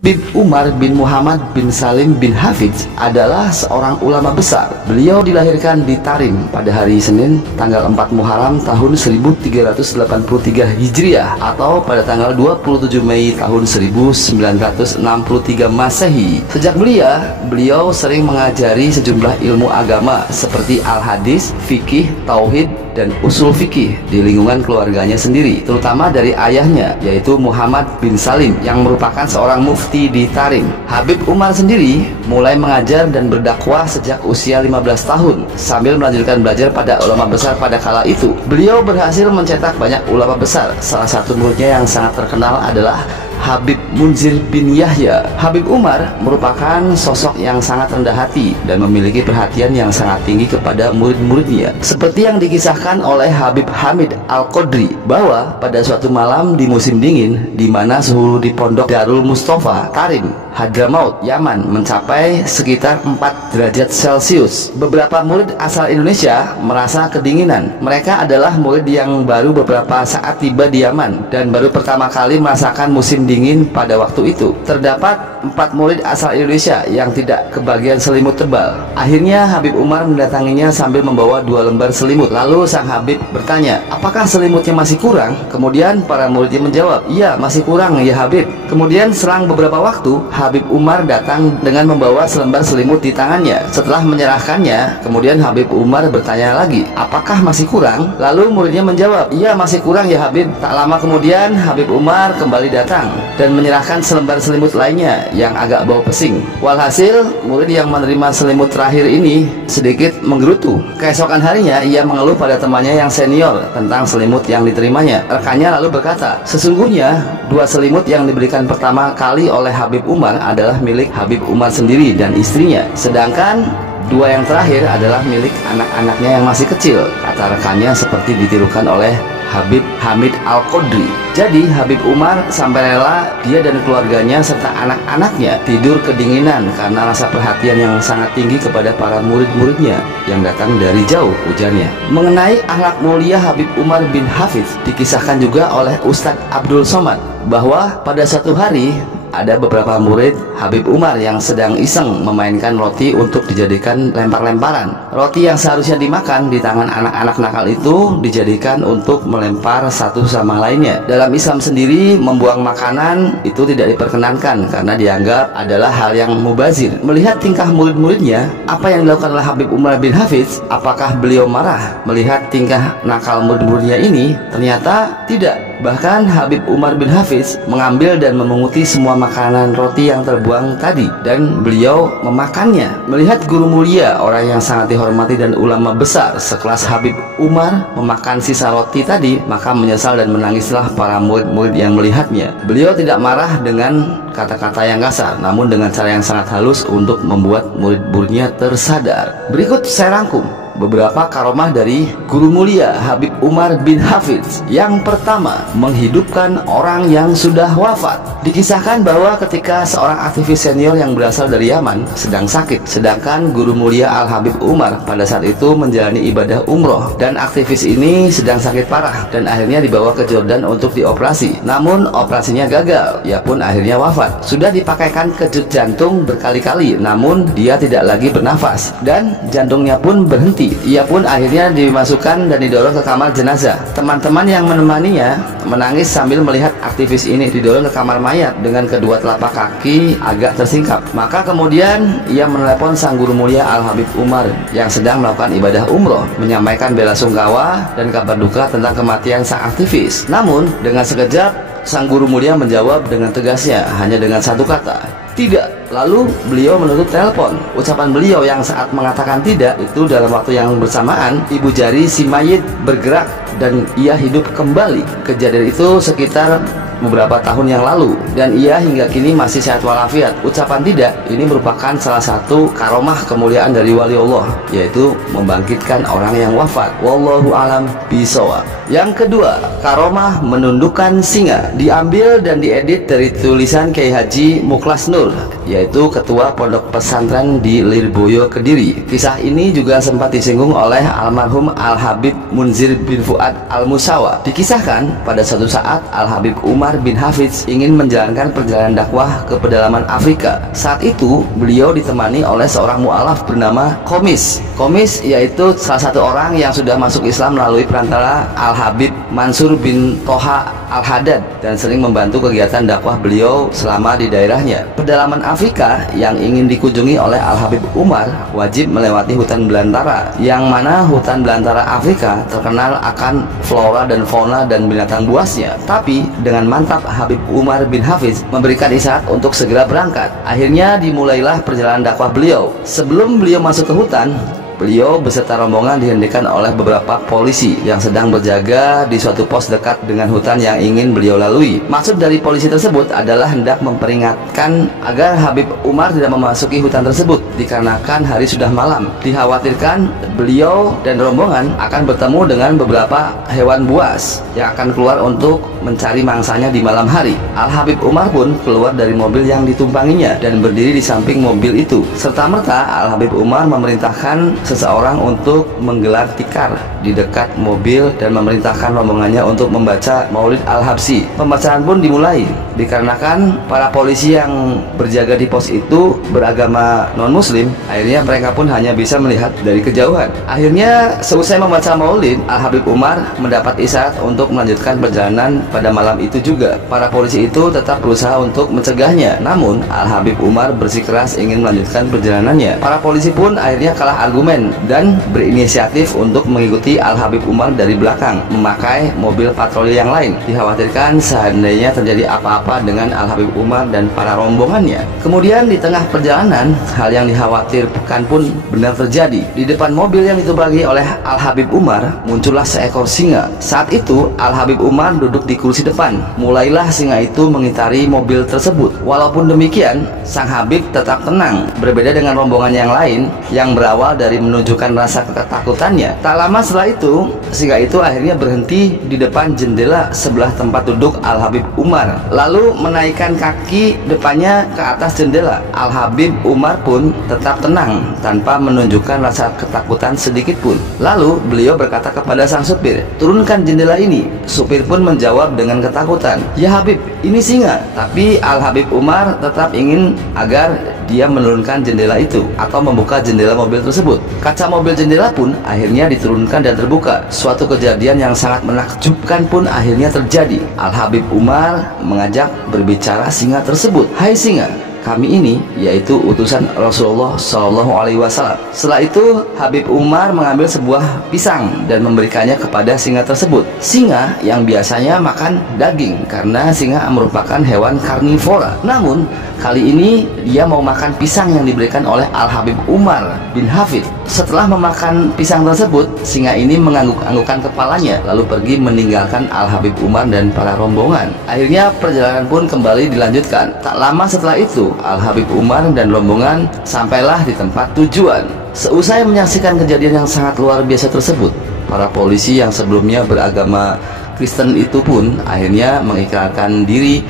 Habib Umar bin Muhammad bin Salim bin Hafidz adalah seorang ulama besar. Beliau dilahirkan di Tarim pada hari Senin tanggal 4 Muharram tahun 1383 Hijriah atau pada tanggal 27 Mei tahun 1963 Masehi. Sejak belia, beliau sering mengajari sejumlah ilmu agama seperti al-hadis, fikih, tauhid, dan usul fikih di lingkungan keluarganya sendiri, terutama dari ayahnya yaitu Muhammad bin Salim yang merupakan seorang mufti di Tarim. Habib Umar sendiri mulai mengajar dan berdakwah sejak usia 15 tahun sambil melanjutkan belajar pada ulama besar pada kala itu. Beliau berhasil mencetak banyak ulama besar. Salah satu muridnya yang sangat terkenal adalah Habib Munzir bin Yahya. Habib Umar merupakan sosok yang sangat rendah hati dan memiliki perhatian yang sangat tinggi kepada murid-muridnya. Seperti yang dikisahkan oleh Habib Hamid Al-Qadri bahwa pada suatu malam di musim dingin di mana suhu di pondok Darul Mustafa, Tarim, Hadramaut, Yaman mencapai sekitar 4 derajat Celcius. Beberapa murid asal Indonesia merasa kedinginan. Mereka adalah murid yang baru beberapa saat tiba di Yaman dan baru pertama kali merasakan musim dingin pada waktu itu. Terdapat 4 murid asal Indonesia yang tidak kebagian selimut tebal. Akhirnya Habib Umar mendatanginya sambil membawa 2 lembar selimut. Lalu sang Habib bertanya, apakah selimutnya masih kurang? Kemudian para muridnya menjawab, iya masih kurang ya Habib. Kemudian selang beberapa waktu Habib Umar datang dengan membawa selembar selimut di tangannya. Setelah menyerahkannya, kemudian Habib Umar bertanya lagi, apakah masih kurang? Lalu muridnya menjawab, iya masih kurang ya Habib. Tak lama kemudian Habib Umar kembali datang dan menyerahkan selembar selimut lainnya yang agak bau pesing. Walhasil, murid yang menerima selimut terakhir ini sedikit menggerutu. Keesokan harinya ia mengeluh pada temannya yang senior tentang selimut yang diterimanya. Rekannya lalu berkata, sesungguhnya 2 selimut yang diberikan pertama kali oleh Habib Umar adalah milik Habib Umar sendiri dan istrinya, sedangkan 2 yang terakhir adalah milik anak-anaknya yang masih kecil, kata rekannya seperti ditirukan oleh Habib Hamid Al-Qadri. Jadi Habib Umar sampai rela dia dan keluarganya serta anak-anaknya tidur kedinginan karena rasa perhatian yang sangat tinggi kepada para murid-muridnya yang datang dari jauh, ujarnya. Mengenai akhlak mulia Habib Umar bin Hafidz dikisahkan juga oleh Ustadz Abdul Somad bahwa pada suatu hari ada beberapa murid Habib Umar yang sedang iseng memainkan roti untuk dijadikan lempar-lemparan. Roti yang seharusnya dimakan di tangan anak-anak nakal itu dijadikan untuk melempar satu sama lainnya. Dalam Islam sendiri, membuang makanan itu tidak diperkenankan karena dianggap adalah hal yang mubazir. Melihat tingkah murid-muridnya, apa yang dilakukan oleh Habib Umar bin Hafidz? Apakah beliau marah melihat tingkah nakal murid-muridnya ini? Ternyata tidak. Bahkan Habib Umar bin Hafidz mengambil dan memunguti semua makanan roti yang terbuang tadi dan beliau memakannya. Melihat guru mulia, orang yang sangat dihormati dan ulama besar sekelas Habib Umar memakan sisa roti tadi, maka menyesal dan menangislah para murid-murid yang melihatnya. Beliau tidak marah dengan kata-kata yang kasar, namun dengan cara yang sangat halus untuk membuat murid-muridnya tersadar. Berikut saya rangkum beberapa karomah dari guru mulia Habib Umar bin Hafidz. Yang pertama, menghidupkan orang yang sudah wafat. Dikisahkan bahwa ketika seorang aktivis senior yang berasal dari Yaman sedang sakit, sedangkan guru mulia Al-Habib Umar pada saat itu menjalani ibadah umroh, dan aktivis ini sedang sakit parah dan akhirnya dibawa ke Jordan untuk dioperasi. Namun operasinya gagal, ia pun akhirnya wafat. Sudah dipakaikan kejut jantung berkali-kali, namun dia tidak lagi bernafas dan jantungnya pun berhenti. Ia pun akhirnya dimasukkan dan didorong ke kamar jenazah. Teman-teman yang menemaninya menangis sambil melihat aktivis ini didorong ke kamar mayat dengan kedua telapak kaki agak tersingkap. Maka kemudian ia menelepon sang guru mulia Al-Habib Umar yang sedang melakukan ibadah umroh, menyampaikan bela sungkawa dan kabar duka tentang kematian sang aktivis. Namun dengan sekejap sang guru mulia menjawab dengan tegasnya hanya dengan satu kata, tidak. Lalu beliau menutup telepon. Ucapan beliau yang saat mengatakan tidak itu dalam waktu yang bersamaan ibu jari si mayit bergerak dan ia hidup kembali. Kejadian itu sekitar beberapa tahun yang lalu dan ia hingga kini masih sehat walafiat. Ucapan tidak ini merupakan salah satu karomah kemuliaan dari wali Allah, yaitu membangkitkan orang yang wafat. Wallahu alam bishawab. Yang kedua, karomah menundukkan singa. Diambil dan diedit dari tulisan Kiai Haji Mukhlas Nur, yaitu ketua pondok pesantren di Lirboyo, Kediri. Kisah ini juga sempat disinggung oleh almarhum Al-Habib Munzir bin Fuad Al-Musawa. Dikisahkan pada suatu saat Al-Habib Umar Umar bin Hafidz ingin menjalankan perjalanan dakwah ke pedalaman Afrika. Saat itu beliau ditemani oleh seorang mu'alaf bernama Qomis. Qomis yaitu salah satu orang yang sudah masuk Islam melalui perantara Al-Habib Mansur bin Toha Al-Haddad dan sering membantu kegiatan dakwah beliau selama di daerahnya. Pedalaman Afrika yang ingin dikunjungi oleh Al-Habib Umar wajib melewati hutan belantara, yang mana hutan belantara Afrika terkenal akan flora dan fauna dan binatang buasnya. Tapi dengan mantap Habib Umar bin Hafidz memberikan isyarat untuk segera berangkat. Akhirnya dimulailah perjalanan dakwah beliau. Sebelum beliau masuk ke hutan, beliau beserta rombongan dihentikan oleh beberapa polisi yang sedang berjaga di suatu pos dekat dengan hutan yang ingin beliau lalui. Maksud dari polisi tersebut adalah hendak memperingatkan agar Habib Umar tidak memasuki hutan tersebut dikarenakan hari sudah malam. Dikhawatirkan beliau dan rombongan akan bertemu dengan beberapa hewan buas yang akan keluar untuk mencari mangsanya di malam hari. Al-Habib Umar pun keluar dari mobil yang ditumpanginya dan berdiri di samping mobil itu. Serta-merta Al-Habib Umar memerintahkan seseorang untuk menggelar tikar di dekat mobil dan memerintahkan rombongannya untuk membaca Maulid Al-Habsyi. Pembacaan pun dimulai dikarenakan para polisi yang berjaga di pos itu beragama non-muslim. Akhirnya mereka pun hanya bisa melihat dari kejauhan. Akhirnya seusai membaca Maulid, Al-Habib Umar mendapat isyarat untuk melanjutkan perjalanan pada malam itu juga. Para polisi itu tetap berusaha untuk mencegahnya, namun Al-Habib Umar bersikeras ingin melanjutkan perjalanannya. Para polisi pun akhirnya kalah argumen dan berinisiatif untuk mengikuti Al-Habib Umar dari belakang memakai mobil patroli yang lain. Dikhawatirkan seandainya terjadi apa-apa dengan Al-Habib Umar dan para rombongannya. Kemudian di tengah perjalanan, hal yang dikhawatirkan pun benar terjadi. Di depan mobil yang ditumpangi oleh Al-Habib Umar muncullah seekor singa. Saat itu Al-Habib Umar duduk di kursi depan. Mulailah singa itu mengitari mobil tersebut. Walaupun demikian, sang Habib tetap tenang, berbeda dengan rombongan yang lain yang berawal dari menunjukkan rasa ketakutannya. Tak lama setelah itu, singa itu akhirnya berhenti di depan jendela sebelah tempat duduk Al-Habib Umar, lalu menaikkan kaki depannya ke atas jendela. Al-Habib Umar pun tetap tenang tanpa menunjukkan rasa ketakutan sedikit pun. Lalu beliau berkata kepada sang supir, "Turunkan jendela ini." Supir pun menjawab dengan ketakutan, "Ya Habib, ini singa." Tapi Al-Habib Umar tetap ingin agar dia menurunkan jendela itu atau membuka jendela mobil tersebut. Kaca mobil jendela pun akhirnya diturunkan dan terbuka. Suatu kejadian yang sangat menakjubkan pun akhirnya terjadi. Al-Habib Umar mengajak berbicara singa tersebut, "Hai singa, kami ini yaitu utusan Rasulullah SAW." Setelah itu Habib Umar mengambil sebuah pisang dan memberikannya kepada singa tersebut. Singa yang biasanya makan daging karena singa merupakan hewan karnivora. Namun kali ini dia mau makan pisang yang diberikan oleh Al-Habib Umar bin Hafidz. Setelah memakan pisang tersebut, singa ini mengangguk-anggukkan kepalanya lalu pergi meninggalkan Al-Habib Umar dan para rombongan. Akhirnya perjalanan pun kembali dilanjutkan. Tak lama setelah itu Al-Habib Umar dan rombongan sampailah di tempat tujuan. Seusai menyaksikan kejadian yang sangat luar biasa tersebut, para polisi yang sebelumnya beragama Kristen itu pun akhirnya mengikrarkan diri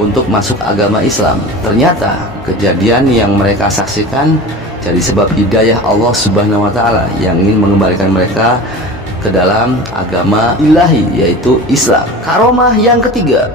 untuk masuk agama Islam. Ternyata kejadian yang mereka saksikan jadi sebab hidayah Allah Subhanahu wa Ta'ala yang ingin mengembalikan mereka ke dalam agama ilahi, yaitu Islam. Karomah yang ketiga,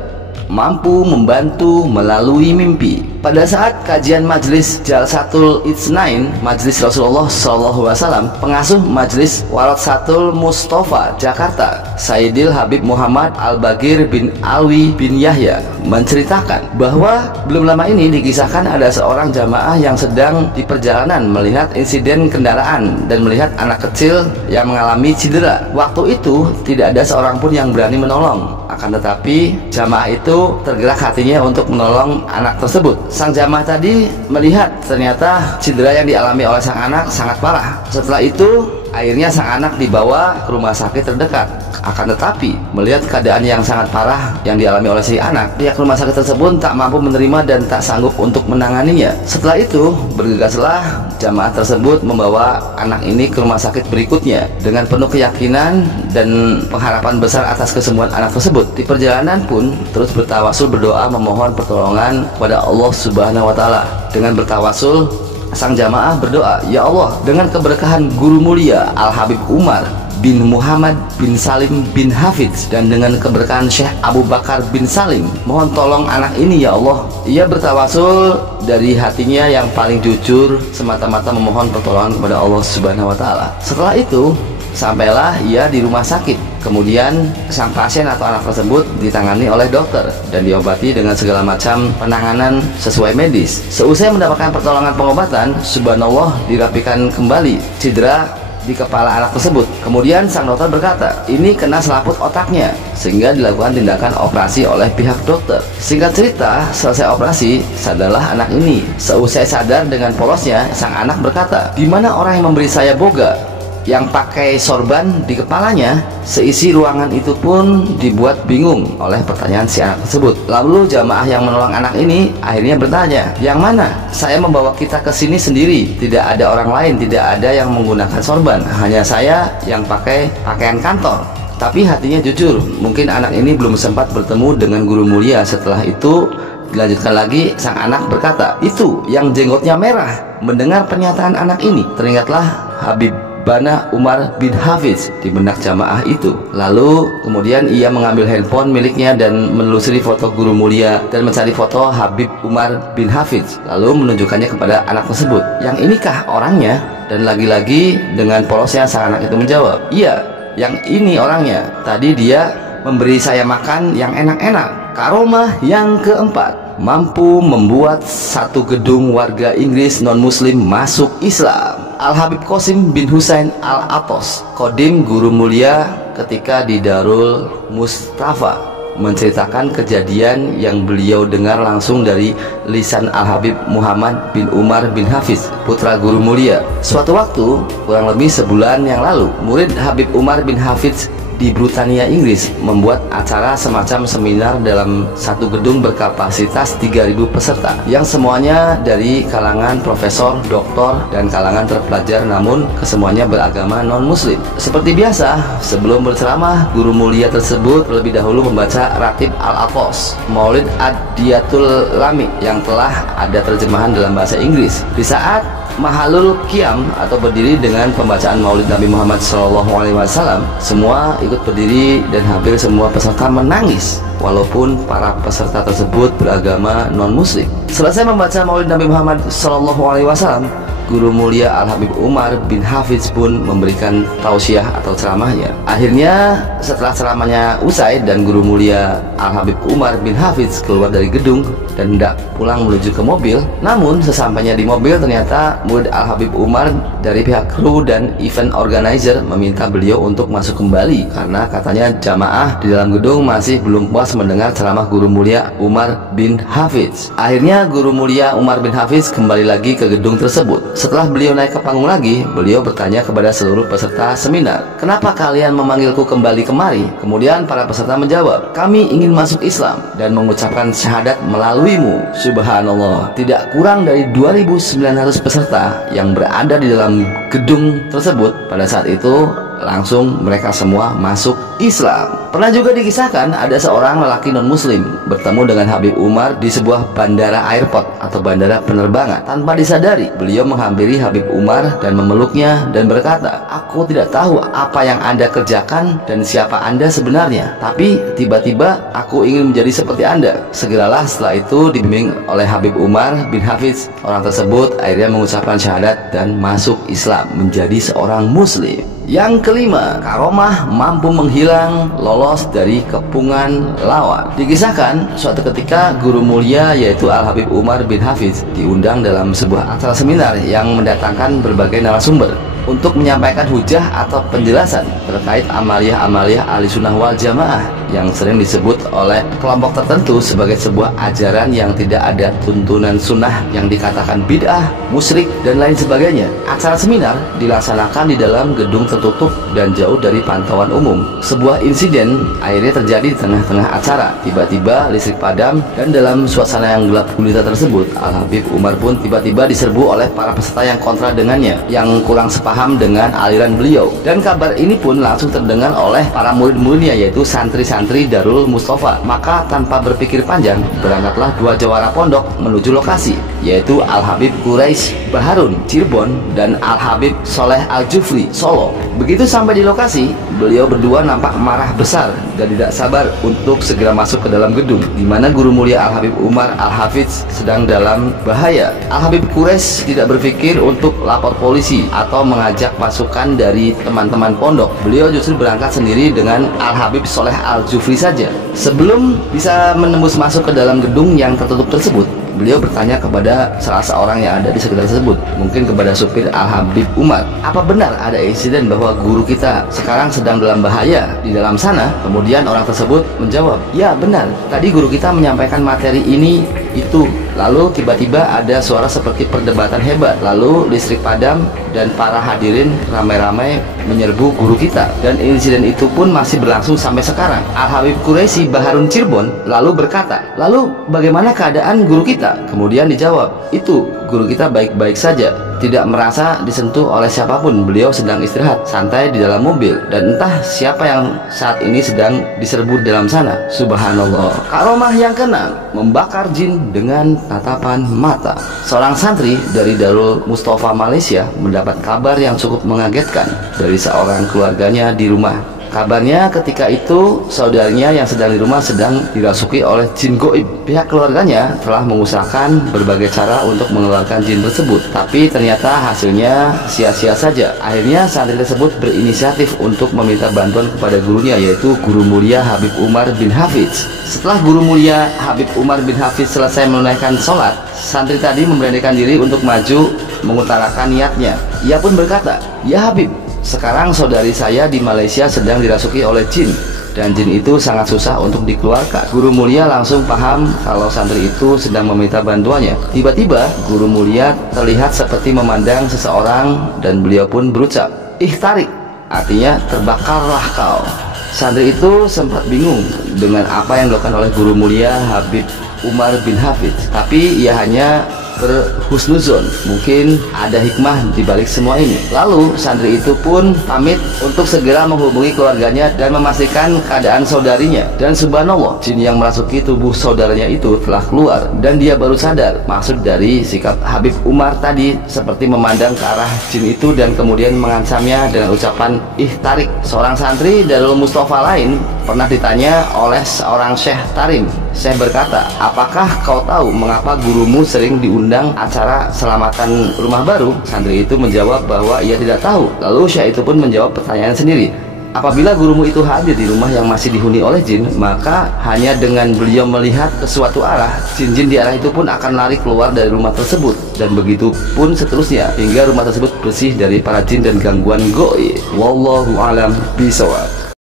mampu membantu melalui mimpi. Pada saat kajian Majlis Jalsatul Itsnain, Majlis Rasulullah SAW, pengasuh Majlis Waratsatul Mustafa Jakarta, Sayyidil Habib Muhammad Al-Bagir bin Alwi bin Yahya, menceritakan bahwa belum lama ini dikisahkan ada seorang jamaah yang sedang di perjalanan melihat insiden kendaraan dan melihat anak kecil yang mengalami cedera. Waktu itu tidak ada seorang pun yang berani menolong. Akan tetapi jamaah itu tergerak hatinya untuk menolong anak tersebut. Sang jamaah tadi melihat ternyata cedera yang dialami oleh sang anak sangat parah. Setelah itu akhirnya sang anak dibawa ke rumah sakit terdekat. Akan tetapi melihat keadaan yang sangat parah yang dialami oleh si anak, pihak rumah sakit tersebut tak mampu menerima dan tak sanggup untuk menanganinya. Setelah itu bergegaslah jamaah tersebut membawa anak ini ke rumah sakit berikutnya dengan penuh keyakinan dan pengharapan besar atas kesembuhan anak tersebut. Di perjalanan pun terus bertawasul berdoa memohon pertolongan kepada Allah Subhanahu wa Ta'ala. Dengan bertawasul, sang jamaah berdoa, "Ya Allah, dengan keberkahan guru mulia Al-Habib Umar bin Muhammad bin Salim bin Hafidz, dan dengan keberkahan Syekh Abu Bakar bin Salim, mohon tolong anak ini ya Allah. Ia bertawasul dari hatinya yang paling jujur, semata-mata memohon pertolongan kepada Allah Subhanahu wa Ta'ala. Setelah itu sampailah ia di rumah sakit. Kemudian sang pasien atau anak tersebut ditangani oleh dokter dan diobati dengan segala macam penanganan sesuai medis. Seusai mendapatkan pertolongan pengobatan, subhanallah, dirapikan kembali cedera di kepala anak tersebut. Kemudian sang dokter berkata, ini kena selaput otaknya, sehingga dilakukan tindakan operasi oleh pihak dokter. Singkat cerita, selesai operasi, sadarlah anak ini. Seusai sadar dengan polosnya, sang anak berkata, di mana orang yang memberi saya boga yang pakai sorban di kepalanya? Seisi ruangan itu pun dibuat bingung oleh pertanyaan si anak tersebut. Lalu jamaah yang menolong anak ini akhirnya bertanya, yang mana? Saya membawa kita ke sini sendiri, tidak ada orang lain, tidak ada yang menggunakan sorban, hanya saya yang pakai pakaian kantor. Tapi hatinya jujur, mungkin anak ini belum sempat bertemu dengan guru mulia. Setelah itu dilanjutkan lagi, sang anak berkata, itu yang jenggotnya merah. Mendengar pernyataan anak ini, teringatlah Habib Bana Umar bin Hafidz di benak jamaah itu. Lalu kemudian ia mengambil handphone miliknya dan menelusuri foto guru mulia dan mencari foto Habib Umar bin Hafidz, lalu menunjukkannya kepada anak tersebut. Yang inikah orangnya? Dan lagi-lagi dengan polosnya sang anak itu menjawab, iya, yang ini orangnya. Tadi dia memberi saya makan yang enak-enak. Karomah yang keempat, mampu membuat satu gedung warga Inggris non-muslim masuk Islam. Al-Habib Qasim bin Husain Al-Atos, Kodim guru mulia ketika di Darul Mustafa, menceritakan kejadian yang beliau dengar langsung dari lisan Al-Habib Muhammad bin Umar bin Hafidz, putra guru mulia. Suatu waktu, kurang lebih sebulan yang lalu, murid Habib Umar bin Hafidz di Britania, Inggris membuat acara semacam seminar dalam satu gedung berkapasitas 3.000 peserta yang semuanya dari kalangan profesor, doktor, dan kalangan terpelajar, namun kesemuanya beragama non-muslim. Seperti biasa, sebelum berceramah, guru mulia tersebut terlebih dahulu membaca Ratib Al-Atos, Maulid Ad-Diyatul Lami, yang telah ada terjemahan dalam bahasa Inggris. Di saat Mahalul Qiyam atau berdiri dengan pembacaan Maulid Nabi Muhammad SAW, semua ikut berdiri dan hampir semua peserta menangis, walaupun para peserta tersebut beragama non-muslim. Selesai membaca Maulid Nabi Muhammad SAW, guru mulia Al-Habib Umar bin Hafidz pun memberikan tausiah atau ceramahnya. Akhirnya setelah ceramahnya usai dan guru mulia Al-Habib Umar bin Hafidz keluar dari gedung dan hendak pulang menuju ke mobil, namun sesampainya di mobil ternyata murid Al-Habib Umar dari pihak kru dan event organizer meminta beliau untuk masuk kembali karena katanya jamaah di dalam gedung masih belum puas mendengar ceramah guru mulia Umar bin Hafidz. Akhirnya guru mulia Umar bin Hafidz kembali lagi ke gedung tersebut. Setelah beliau naik ke panggung lagi, beliau bertanya kepada seluruh peserta seminar, kenapa kalian memanggilku kembali kemari? Kemudian para peserta menjawab, kami ingin masuk Islam dan mengucapkan syahadat melaluimu. Subhanallah, tidak kurang dari 2.900 peserta yang berada di dalam gedung tersebut pada saat itu langsung mereka semua masuk Islam. Pernah juga dikisahkan ada seorang lelaki non-muslim bertemu dengan Habib Umar di sebuah bandara airport atau bandara penerbangan. Tanpa disadari, beliau menghampiri Habib Umar dan memeluknya dan berkata, aku tidak tahu apa yang Anda kerjakan dan siapa Anda sebenarnya, tapi tiba-tiba aku ingin menjadi seperti Anda. Segeralah setelah itu dibimbing oleh Habib Umar bin Hafidz, orang tersebut akhirnya mengucapkan syahadat dan masuk Islam menjadi seorang muslim. Yang kelima, karomah mampu menghilang lolos dari kepungan lawan. Dikisahkan suatu ketika guru mulia yaitu Al-Habib Umar bin Hafidz diundang dalam sebuah acara seminar yang mendatangkan berbagai narasumber untuk menyampaikan hujah atau penjelasan terkait amaliyah-amaliyah ahli sunnah wal jamaah yang sering disebut oleh kelompok tertentu sebagai sebuah ajaran yang tidak ada tuntunan sunnah, yang dikatakan bid'ah, musyrik, dan lain sebagainya. Acara seminar dilaksanakan di dalam gedung tertutup dan jauh dari pantauan umum. Sebuah insiden akhirnya terjadi di tengah-tengah acara. Tiba-tiba listrik padam dan dalam suasana yang gelap gulita tersebut, Al-Habib Umar pun tiba-tiba diserbu oleh para peserta yang kontra dengannya, yang kurang sepakat paham dengan aliran beliau. Dan kabar ini pun langsung terdengar oleh para murid-muridnya, yaitu santri-santri Darul Mustafa. Maka tanpa berpikir panjang, berangkatlah dua jawara pondok menuju lokasi, yaitu Al-Habib Quraisy Baharun Cirebon dan Al-Habib Soleh Al-Jufri Solo. Begitu sampai di lokasi, beliau berdua nampak marah besar dan tidak sabar untuk segera masuk ke dalam gedung, di mana guru mulia Al-Habib Umar Al-Hafidz sedang dalam bahaya. Al-Habib Quraisy tidak berpikir untuk lapor polisi atau mengajak pasukan dari teman-teman pondok. Beliau justru berangkat sendiri dengan Al-Habib Soleh Al-Jufri saja. Sebelum bisa menembus masuk ke dalam gedung yang tertutup tersebut, beliau bertanya kepada salah seorang yang ada di sekitar tersebut, mungkin kepada supir Al-Habib Umar, apa benar ada insiden bahwa guru kita sekarang sedang dalam bahaya di dalam sana? Kemudian orang tersebut menjawab, ya benar, tadi guru kita menyampaikan materi ini itu. Lalu tiba-tiba ada suara seperti perdebatan hebat, lalu listrik padam dan para hadirin ramai-ramai menyerbu guru kita, dan insiden itu pun masih berlangsung sampai sekarang. Al-Habib Quraisy Baharun Cirebon lalu berkata, lalu bagaimana keadaan guru kita? Kemudian dijawab, itu guru kita baik-baik saja, tidak merasa disentuh oleh siapapun, beliau sedang istirahat santai di dalam mobil, dan entah siapa yang saat ini sedang diserbu di dalam sana. Subhanallah. Karomah yang keenam, membakar jin dengan tatapan mata. Seorang santri dari Darul Mustafa Malaysia mendapat kabar yang cukup mengagetkan dari seorang keluarganya di rumah. Kabarnya ketika itu saudaranya yang sedang di rumah sedang dirasuki oleh jin goib. Pihak keluarganya telah mengusahakan berbagai cara untuk mengeluarkan jin tersebut, tapi ternyata hasilnya sia-sia saja. Akhirnya santri tersebut berinisiatif untuk meminta bantuan kepada gurunya, yaitu Guru Mulia Habib Umar bin Hafidz. Setelah Guru Mulia Habib Umar bin Hafidz selesai menunaikan sholat, santri tadi memberanikan diri untuk maju mengutarakan niatnya. Ia pun berkata, ya Habib, sekarang saudari saya di Malaysia sedang dirasuki oleh jin, dan jin itu sangat susah untuk dikeluarkan. Guru Mulia langsung paham kalau santri itu sedang meminta bantuannya. Tiba-tiba Guru Mulia terlihat seperti memandang seseorang dan beliau pun berucap, ihtarik, artinya terbakarlah kau. Santri itu sempat bingung dengan apa yang dilakukan oleh Guru Mulia Habib Umar bin Hafidz, tapi ia hanya berhusnuzon, mungkin ada hikmah di balik semua ini. Lalu santri itu pun pamit untuk segera menghubungi keluarganya dan memastikan keadaan saudarinya. Dan subhanallah, jin yang merasuki tubuh saudaranya itu telah keluar, dan dia baru sadar maksud dari sikap Habib Umar tadi, seperti memandang ke arah jin itu dan kemudian mengancamnya dengan ucapan ihtarik. Seorang santri Darul Mustafa lain pernah ditanya oleh seorang Syekh Tarim. Syekh berkata, apakah kau tahu mengapa gurumu sering diundang acara selamatan rumah baru? Santri itu menjawab bahwa ia tidak tahu. Lalu Syekh itu pun menjawab pertanyaan sendiri, apabila gurumu itu hadir di rumah yang masih dihuni oleh jin, maka hanya dengan beliau melihat ke suatu arah, jin-jin di arah itu pun akan lari keluar dari rumah tersebut, dan begitu pun seterusnya hingga rumah tersebut bersih dari para jin dan gangguan goib. Wallahu alam bishawab.